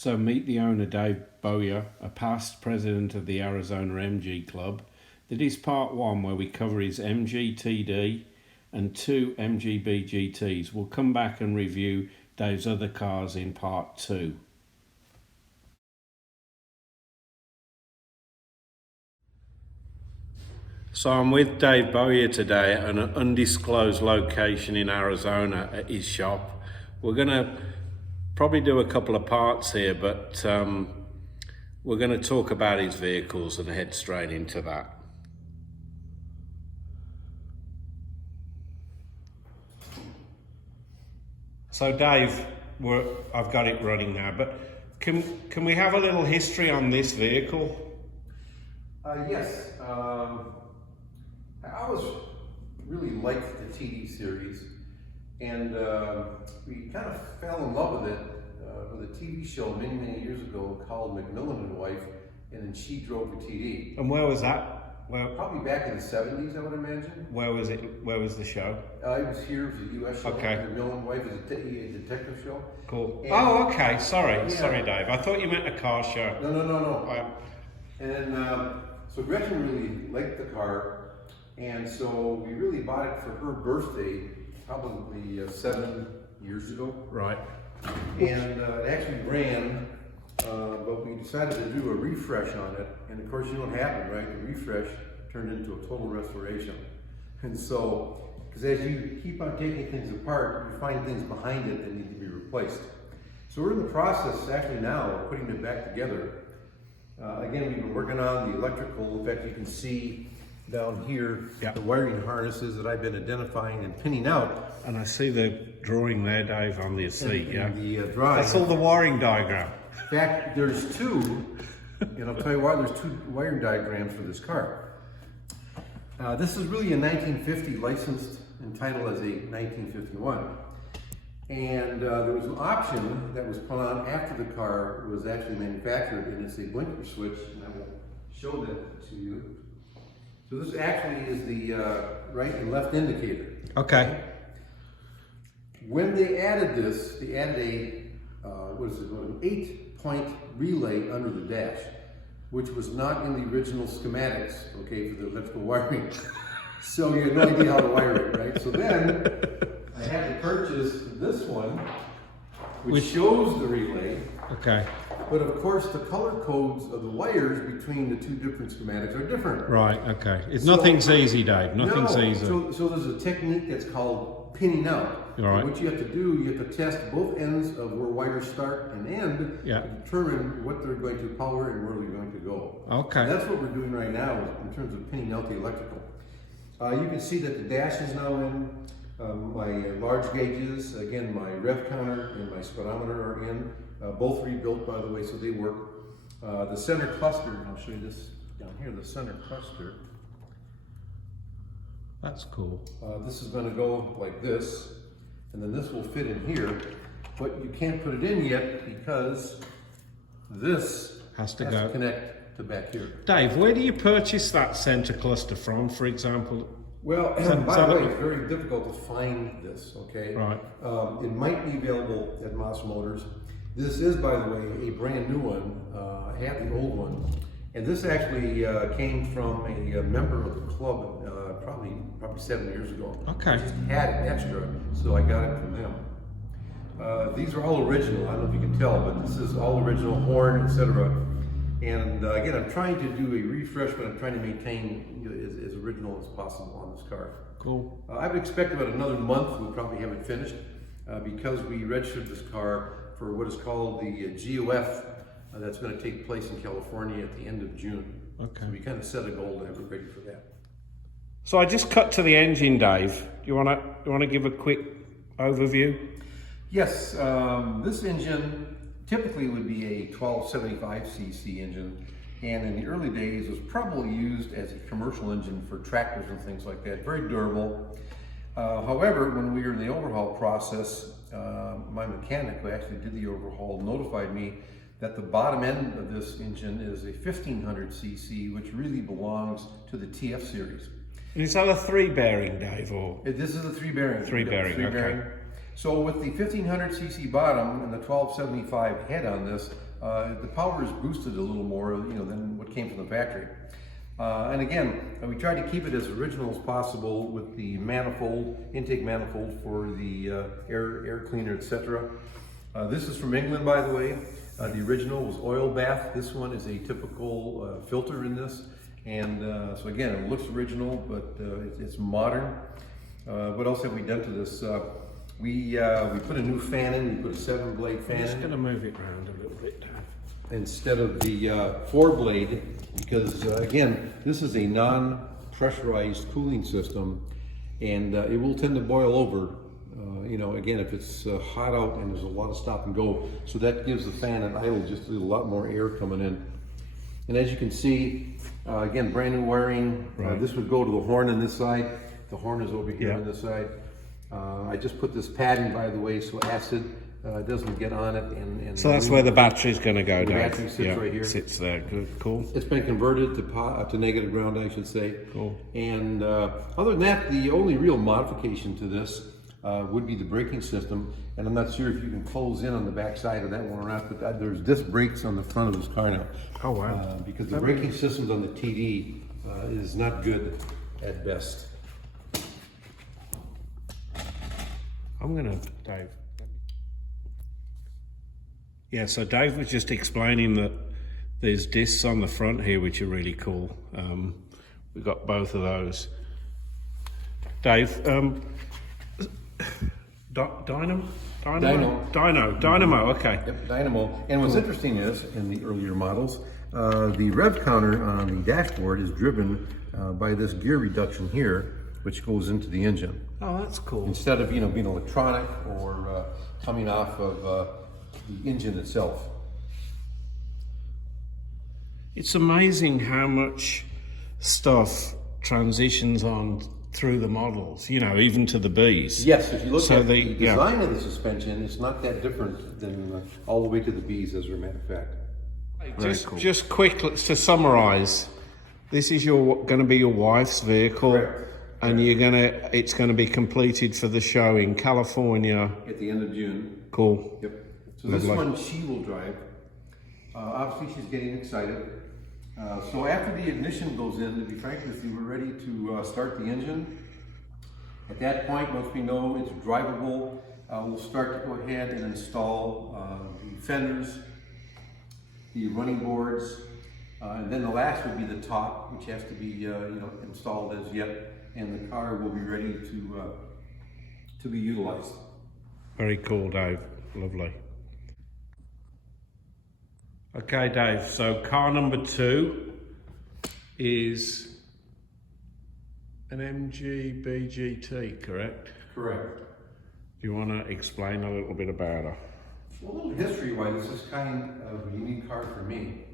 So meet the owner, Dave Bowyer, a past president of the Arizona MG Club. That is part one, where we cover his MGTD and two Mgb GTs. We'll come back and review Dave's other cars in part two. So I'm with Dave Bowyer today at an undisclosed location in Arizona at his shop. We're going to probably do a couple of parts here, but we're going to talk about his vehicles and head straight into that. So Dave, I've got it running now, but can we have a little history on this vehicle? Yes. I always really liked the TD series, and we kind of fell in love with it with a TV show many years ago called McMillan and Wife, and then she drove the TD. And where was that? Well, probably back in the 70s, I would imagine. Where was it? Where was the show? It was here. It was a U.S. show. Okay. McMillan and Wife is a detective show. Cool. And, oh, okay. Sorry, yeah. Sorry, Dave. I thought you meant a car show. No. And so Gretchen really liked the car. And so we really bought it for her birthday, probably 7 years ago. Right. And it actually ran, but we decided to do a refresh on it. And of course, you know what happened, right? The refresh turned into a total restoration. And so, because as you keep on taking things apart, you find things behind it that need to be replaced. So we're in the process actually now of putting it back together. Again, we've been working on the electrical. In fact, you can see down here, the wiring harnesses that I've been identifying and pinning out. And I see the drawing there, Dave, on the seat, The drawing. That's all the wiring diagram. In fact, there's two, and I'll tell you why, there's two wiring diagrams for this car. This is really a 1950 licensed and titled as a 1951. And there was an option that was put on after the car was actually manufactured, and it's a blinker switch, and I will show that to you. So this actually is the right and left indicator. Okay. When they added this, they added an 8-point relay under the dash, which was not in the original schematics, okay, for the electrical wiring. So you have no idea how to wire it, right? So then I had to purchase this one, which shows the relay. Okay. But of course, the color codes of the wires between the two different schematics are different. Right, okay. Nothing's easy, Dave. Nothing's easy. So there's a technique that's called pinning out. All right. What you have to do, you have to test both ends of where wires start and end to determine what they're going to power and where they're going to go. Okay. And that's what we're doing right now in terms of pinning out the electrical. You can see that the dash is now in. My large gauges, again, my rev counter and my speedometer are in. Both rebuilt, by the way, so they work. The center cluster, I'll show you this down here, the center cluster. That's cool. This is going to go like this, and then this will fit in here, but you can't put it in yet because this has to connect to back here. Dave, where do you purchase that center cluster from, for example? Well, by the way, it's very difficult to find this, okay? Right. It might be available at Moss Motors. This is, by the way, a brand new one. I had the old one. And this actually came from a member of the club probably 7 years ago. Okay. I just had it extra, so I got it from them. These are all original. I don't know if you can tell, but this is all original, horn, etc. And again, I'm trying to do a refresh, but I'm trying to maintain as original as possible on this car. Cool. I would expect about another month we'll probably have it finished because we registered this car for what is called the GOF that's going to take place in California at the end of June. Okay. So we kind of set a goal to have it ready for that. So I just cut to the engine, Dave. Do you want to give a quick overview? Yes, this engine typically would be a 1275cc engine, and in the early days was probably used as a commercial engine for tractors and things like that. Very durable. However, when we were in the overhaul process, my mechanic who actually did the overhaul notified me that the bottom end of this engine is a 1500cc, which really belongs to the TF series. And is that a 3-bearing, Dave, or? This is a 3-bearing. 3-bearing, okay. So with the 1500cc bottom and the 1275 head on this, the power is boosted a little more, than what came from the factory. And again, we tried to keep it as original as possible with the manifold, intake manifold for the air cleaner, etc. This is from England, by the way. The original was oil bath. This one is a typical filter in this. And so again, it looks original, but it's modern. What else have we done to this? We put a new fan in. We put a 7-blade fan in. I'm just going to move it around a little bit. Instead of the 4-blade, because again, this is a non-pressurized cooling system, and it will tend to boil over. Again, if it's hot out and there's a lot of stop and go, so that gives the fan an idle, just a lot more air coming in. And as you can see, again, brand new wiring. Right. This would go to the horn on this side. The horn is over here on this side. I just put this padding, by the way, so acid doesn't get on it. And So that's where the battery's going to go, the Dave. battery sits right here. Sits there. Good, cool. It's been converted to negative ground, I should say. Cool. And other than that, the only real modification to this would be the braking system. And I'm not sure if you can close in on the back side of that one or not, but there's disc brakes on the front of this car now. Oh, wow. Because the braking systems on the TD is not good at best. I'm going to, Dave. Yeah, so Dave was just explaining that there's discs on the front here, which are really cool. We've got both of those. Dave, Dynamo, okay. Yep, Dynamo. And what's interesting is, in the earlier models, the rev counter on the dashboard is driven by this gear reduction here, which goes into the engine. Oh, that's cool. Instead of being electronic or coming off of the engine itself. It's amazing how much stuff transitions on through the models, even to the Bs. Yes, if you look at the yeah. design of the suspension, it's not that different than all the way to the Bs, as a matter of fact. Just quickly to summarize, this is going to be your wife's vehicle. Correct. And it's going to be completed for the show in California. At the end of June. Cool. Yep. So this one she will drive. Obviously she's getting excited. So after the ignition goes in, to be frank with you, we're ready to start the engine. At that point, once we know it's drivable, we'll start to go ahead and install the fenders, the running boards, and then the last would be the top, which has to be installed as yet, and the car will be ready to be utilized. Very cool, Dave. Lovely. Okay, Dave. So car number 2 is an Mgb Gt, correct? Correct. Do you want to explain a little bit about her? Well, a little history-wise, this is kind of a unique car for me.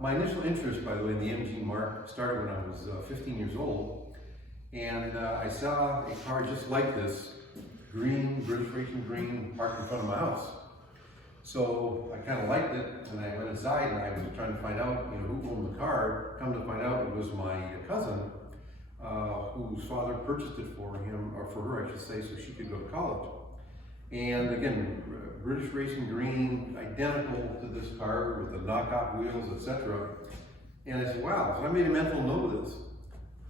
My initial interest, by the way, in the MG mark started when I was 15 years old. And I saw a car just like this, green, British racing green, parked in front of my house. So I kind of liked it, and I went inside and I was trying to find out, who owned the car. Come to find out, it was my cousin, whose father purchased it for him, or for her, I should say, so she could go to college. And again, British racing green, identical to this car with the knockout wheels, etc. And I said, wow. So I made a mental note of this.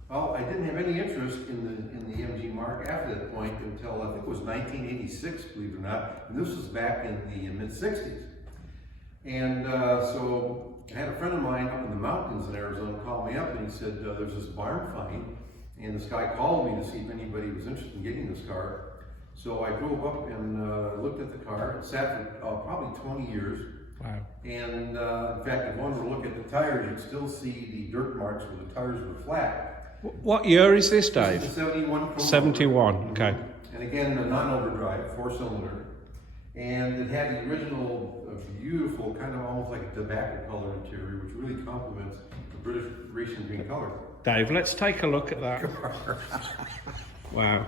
Well, I didn't have any interest in the MG mark after that point until I think it was 1986, believe it or not. And this was back in the mid-60s. And so I had a friend of mine up in the mountains in Arizona call me up and he said, there's this barn find. And this guy called me to see if anybody was interested in getting this car. So I drove up and looked at the car. It sat for probably 20 years. Wow. And in fact, if one were to look at the tires, you'd still see the dirt marks where the tires were flat. What year is this, Dave? This is a 71. 71, okay. And again, a non-overdrive, 4-cylinder. And it had the original beautiful, kind of almost like a tobacco color interior, which really complements the British racing green color. Dave, let's take a look at that. Wow.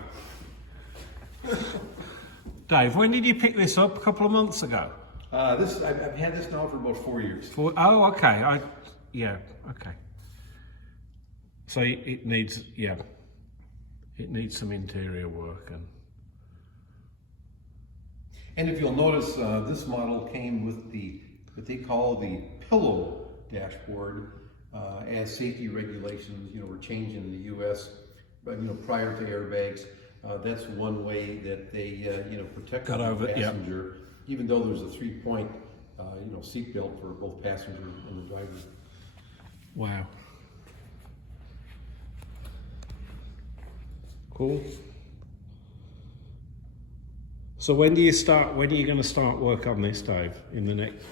Dave, when did you pick this up? A couple of months ago? I've had this now for about 4 years. Oh, okay. Okay. So it needs some interior work And if you'll notice, this model came with the that they call the pillow dashboard. As safety regulations, were changing in the U.S., prior to airbags. That's one way that they, protect the passenger, even though there's a 3-point, seat belt for both passenger and the driver. Wow. Cool. So when are you going to start work on this, Dave? In the next?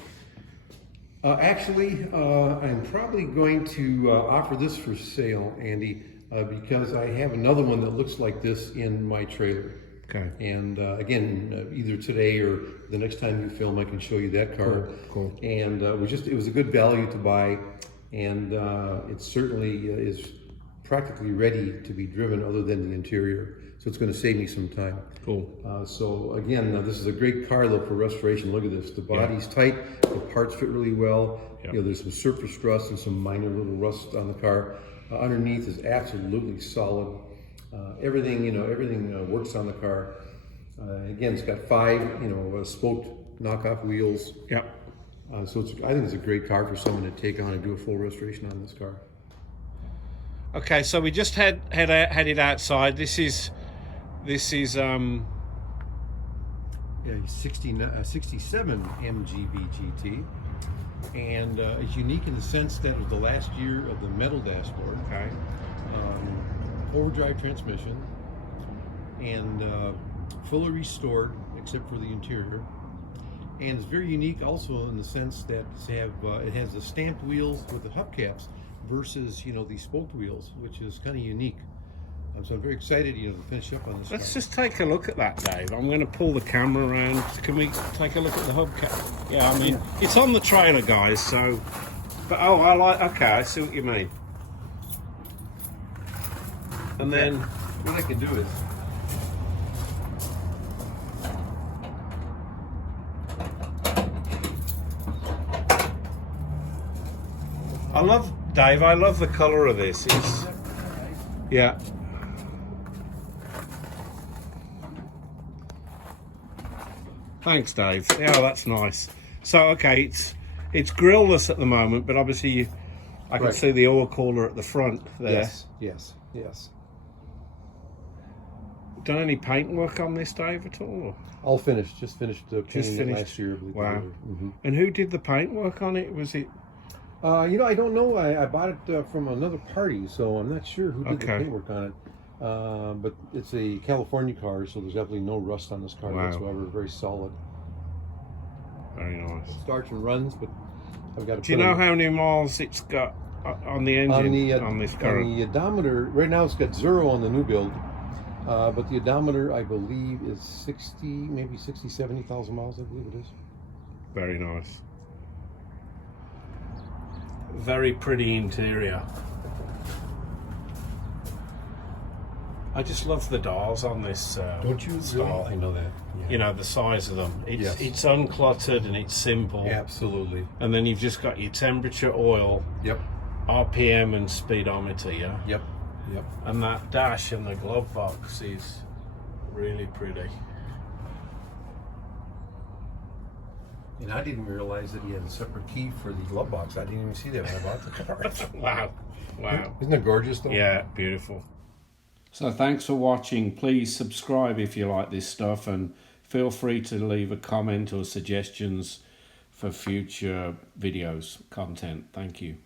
Actually, I'm probably going to offer this for sale, Andy, because I have another one that looks like this in my trailer. Okay. And again, either today or the next time you film, I can show you that car. Cool. And it was a good value to buy, and it certainly is practically ready to be driven other than the interior. So it's going to save me some time. Cool. So again, this is a great car though for restoration. Look at this. The body's tight. The parts fit really well. Yep. There's some surface rust and some minor little rust on the car. Underneath is absolutely solid. Everything works on the car. Again, it's got 5, spoked knockoff wheels. Yep. So I think it's a great car for someone to take on and do a full restoration on this car. Okay, so we just headed outside. This is 67 Mgb Gt, and it's unique in the sense that it was the last year of the metal dashboard. okay. Overdrive transmission, and fully restored except for the interior. And it's very unique also in the sense that it has the stamped wheels with the hubcaps versus these spoked wheels, which is kind of unique. So I'm very excited to finish up on this. Let's just take a look at that, Dave. I'm going to pull the camera around. Can we take a look at the hubcap? Yeah, I mean, it's on the trailer, guys, so... But, okay, I see what you mean. And then... What I can do is... Dave, I love the colour of this. Yeah. Thanks, Dave. Yeah, that's nice. So, okay, it's grillless at the moment, but obviously I can see the oil cooler at the front there. Yes. Done any paint work on this, Dave, at all? Or? All finished. Just finished painting it last year. Wow. Mm-hmm. And who did the paint work on it? Was it? I don't know. I bought it from another party, so I'm not sure who did the paint work on it. But it's a California car, so there's definitely no rust on this car whatsoever. Very solid. Very nice. It starts and runs, but I've got to. Do you know how many miles it's got on the engine on this car? On the odometer, right now it's got 0 on the new build, but the odometer, I believe, is 60, maybe 60, 70,000 miles. I believe it is. Very nice. Very pretty interior. I just love the dials on this. Don't you? Style. I know that. Yeah. The size of them. It's uncluttered and it's simple. Absolutely. And then you've just got your temperature, oil, Yep. RPM, and speedometer. Yeah. Yep. And that dash and the glove box is really pretty. And I didn't realize that he had a separate key for the glove box. I didn't even see that when I bought the car. Wow. Isn't that gorgeous though? Yeah, beautiful. So thanks for watching. Please subscribe if you like this stuff, and feel free to leave a comment or suggestions for future videos, content. Thank you.